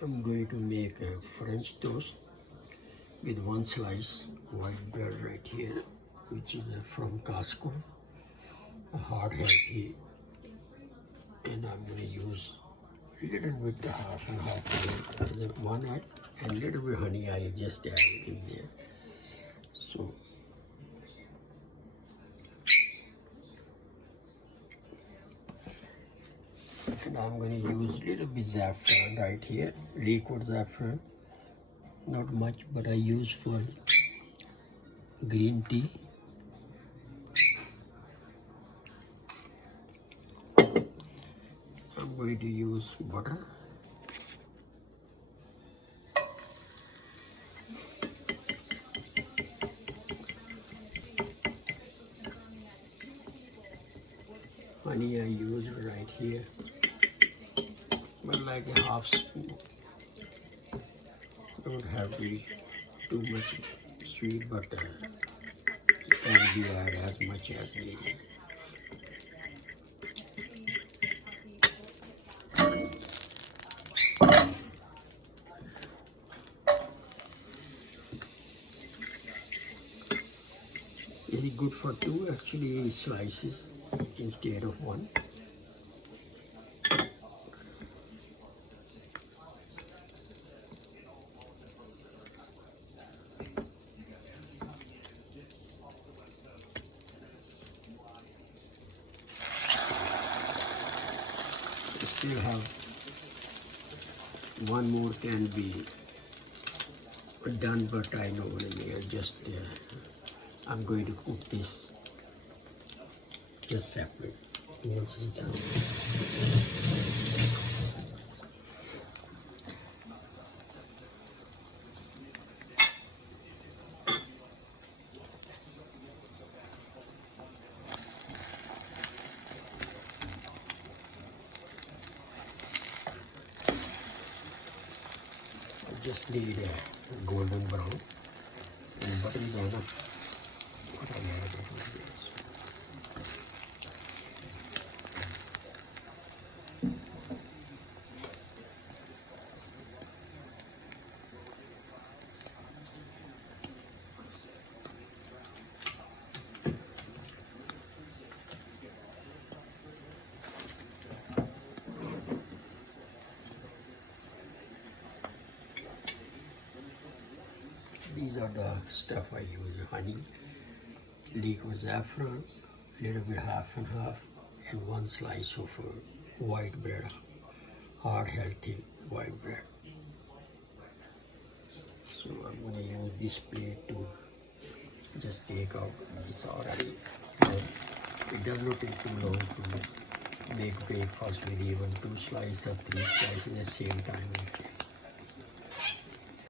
I'm going to make a French toast with one slice white bread right here, which is from Costco, a hard healthy, and I'm going to use a little bit half and half as a one egg and a little bit honey I just added in there. So and I'm going to use a little bit saffron right here, liquid saffron, not much, but I use for green tea. I'm going to use butter. Honey I use right here, but like a half spoon. Don't have to be too much sweet, but it can be added as much as needed. Very good for two actually slices instead of one. I still have one more can be done, but I know I'm going to cook this just separate once it's done. I just need a golden brown and butter is enough. What I add over this. These are the stuff I use: honey, liquid saffron, little bit half and half, and one slice of white bread, hard healthy white bread. So I'm going to use this plate to just take out this already. It does not take too long to make breakfast with even two slices or three slices at the same time.